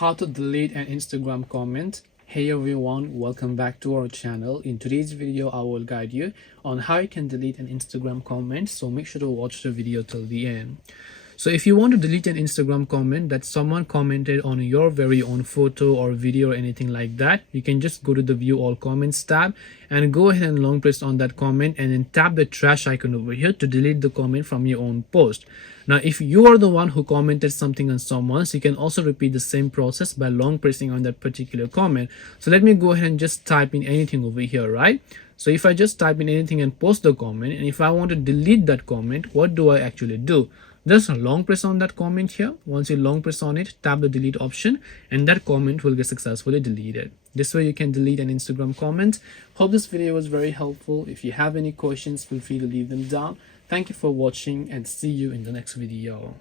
How to delete an Instagram comment. Hey everyone, welcome back to our channel. In today's video I will guide you on how you can delete an Instagram comment, so make sure to watch the video till the end. So if you want to delete an Instagram comment that someone commented on your very own photo or video or anything like that, you can just go to the view all comments tab and go ahead and long press on that comment and then tap the trash icon over here to delete the comment from your own post. Now if you are the one who commented something on someone, so you can also repeat the same process by long pressing on that particular comment. So let me go ahead and just type in anything over here, right? So if I just type in anything and post the comment, and if I want to delete that comment, what do I actually do? Just long press on that comment here. Once you long press on it, tap the delete option and that comment will get successfully deleted. This way you can delete an Instagram comment. Hope this video was very helpful. If you have any questions, feel free to leave them down. Thank you for watching and see you in the next video.